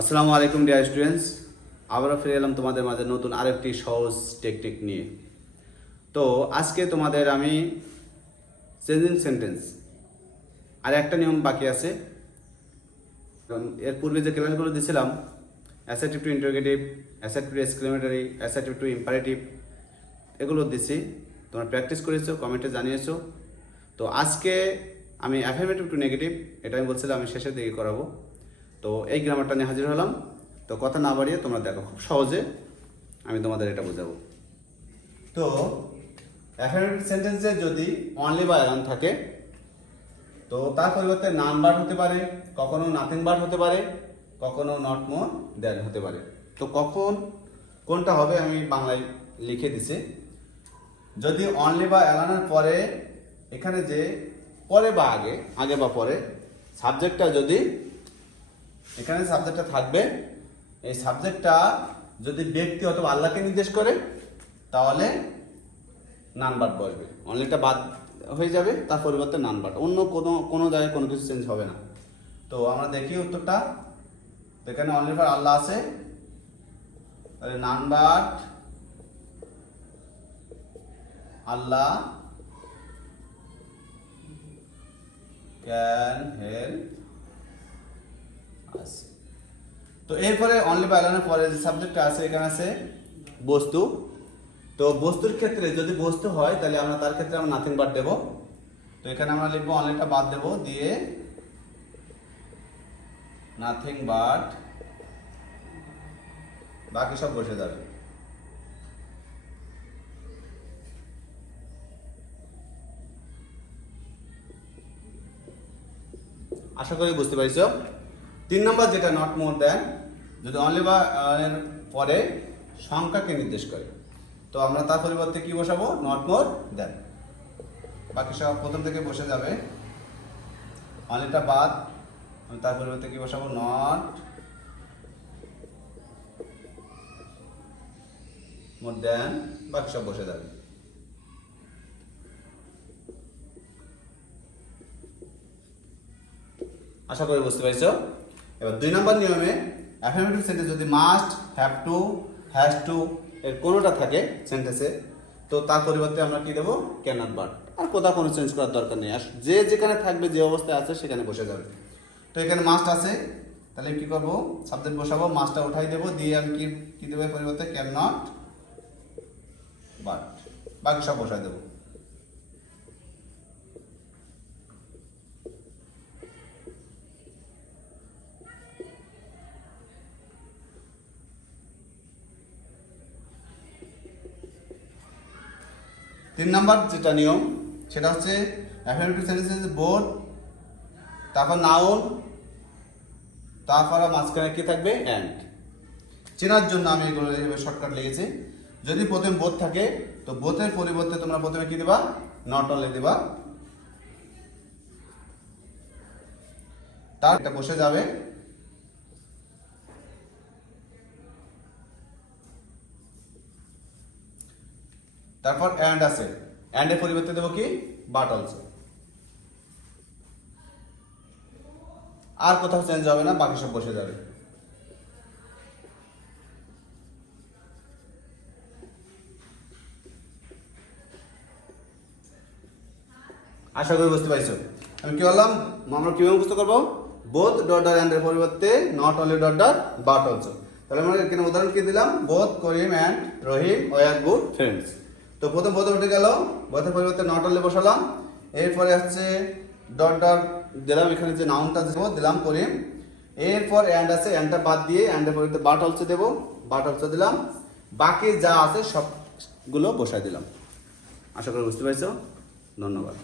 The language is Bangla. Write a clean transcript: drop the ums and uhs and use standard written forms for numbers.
আসসালামু আলাইকুম ডিয়ার স্টুডেন্টস, আবারও ফিরে এলাম তোমাদের মাঝে নতুন আরেকটি সহজ টেকনিক নিয়ে। তো আজকে তোমাদের আমি চেঞ্জিং সেন্টেন্স আর একটা নিয়ম বাকি আছে। এর পূর্বে যে ক্লাসগুলো দিয়েছিলাম assertive two interrogative, assertive two exclamatory, assertive two imperative, এগুলো দিছি, তোমরা প্র্যাকটিস করেছো, কমেন্টে জানিয়েছো। তো আজকে আমি অ্যাফার্মেটিভ টু নেগেটিভ, এটা আমি বলছিলাম আমি শেষের দিকে করাবো। তো এই গ্রামারটা নিয়ে হাজির হলাম। তো কথা না বাড়িয়ে তোমরা দেখো, খুব সহজে আমি তোমাদের এটা বোঝাবো। তো অ্যাফার্মেটিভ সেন্টেন্সে যদি অনলি বা অ্যালন থাকে তো তার পরিবর্তে নান বার্ড হতে পারে, কখনো নাথিং বার্ড হতে পারে, কখনো নট মোর দ্যান হতে পারে। তো কখন কোনটা হবে আমি বাংলায় লিখে দিছি। যদি অনলি বা অ্যালানের পরে এখানে যে পরে বা আগে বা পরে সাবজেক্টটা যদি এখানে সাবজেক্টটা থাকবে, এই সাবজেক্টটা যদি ব্যক্তি অথবা আল্লাহকে নির্দেশ করে তাহলে নান বার্ড বসবে, অনলিটা বাদ হয়ে যাবে, তার পরিবর্তে নান বার্ড, অন্য কোনো জায়গায় কোনো কিছু চেঞ্জ হবে না। তো আমরা দেখি উত্তরটা। তো এখানে অনলি ফর আল্লাহ আছে, তাহলে none but Allah can help us. তো এরপরে অনলি বা অ্যালনের পরে যে সাবজেক্টটা আছে এখানে আছে বস্তু। তো বস্তুর ক্ষেত্রে যদি বস্তু হয় তাহলে আমরা তার ক্ষেত্রে আমরা নাথিং বাদ দেব। তো এখানে আমরা লিখবো অনলিটা বাদ দেব, দিয়ে নাথিং বাট, বাকি সব বসে যাবে। আশা করি বুঝতে পারছ। 3 নম্বর যেটা নট মোর দ্যান, যদি অনলি বা এর পরে সংখ্যাকে নির্দেশ করে তো আমরা তার পরিবর্তে কি বসাবো, নট মোর দ্যান, বাকি সব প্রথম থেকে বসে যাবে। অনলিটা বাদ, তার পরিবর্তে কি বসাবো, নট মোর দ্যান, বাকি সব বসে যাবে। আশা করি বুঝতে পারছো। এবার 2 নম্বর নিয়মে অ্যাফার্মেটিভ সেন্টেন্স যদি must, have to, has to এর কোনোটা থাকে সেন্টেন্সে তো তার পরিবর্তে আমরা কি দেবো, ক্যান নট বাট। আর কোথাও কোনো চেঞ্জ করার দরকার নেই, আর যে যেখানে থাকবে যে অবস্থায় আছে সেখানে বসে যাবে। তো এখানে মাস্ট আছে, তাহলে কি করব, সাবজেক্ট বসাবো, মাস্টটা উঠাই দেবো, দিয়ে আমি কি দেবো পরিবর্তে, ক্যান নট বাট, বাকি সব বসাই দেবো। তিন নাম্বার যেটা নিয়ম সেটা হচ্ছে অ্যাফার্মেটিভ সেন্টেন্সে বোথ, তারপর নাউন, তারপর মাঝখানে কি থাকবে, অ্যান্ড। চেনার জন্য আমি এগুলো শর্টকাট লিখেছি। যদি প্রথমে বোথ থাকে তো বোথের পরিবর্তে তোমরা প্রথমে কি দেবা, নট অনলি দেবা, তার এটা বসে যাবে। তারপর অ্যান্ড আছে, অ্যান্ডের পরিবর্তে দেবো কি, বাট অলসো। আর কোথাও চেঞ্জ হবে না, বাকি সব বসে যাবে। আশা করি বুঝতে পারছো। আমি কি বললাম, আমরা কিভাবে মুখস্থ করবো, বোথ ডট ডট অ্যান্ড এর পরিবর্তে not only dot dot but also. তাহলে আমরা এখানে উদাহরণ কি দিলাম, both Karim and Rahim were good friends. তো প্রথম বোথ উঠে গেল, বোথের পরিবর্তে নট অনলি বসালাম, এরপরে হচ্ছে ডট ডট দিলাম, এখানে যে নাউনটা দেবো দিলাম করিম, এরপর অ্যান্ড আছে, অ্যান্ডটা বাদ দিয়ে অ্যান্ডের পরিবর্তে বাট অলসো দেবো, বাট অলসো দিলাম, বাকি যা আছে সবগুলো বসাই দিলাম। আশা করি বুঝতে পারছো। ধন্যবাদ।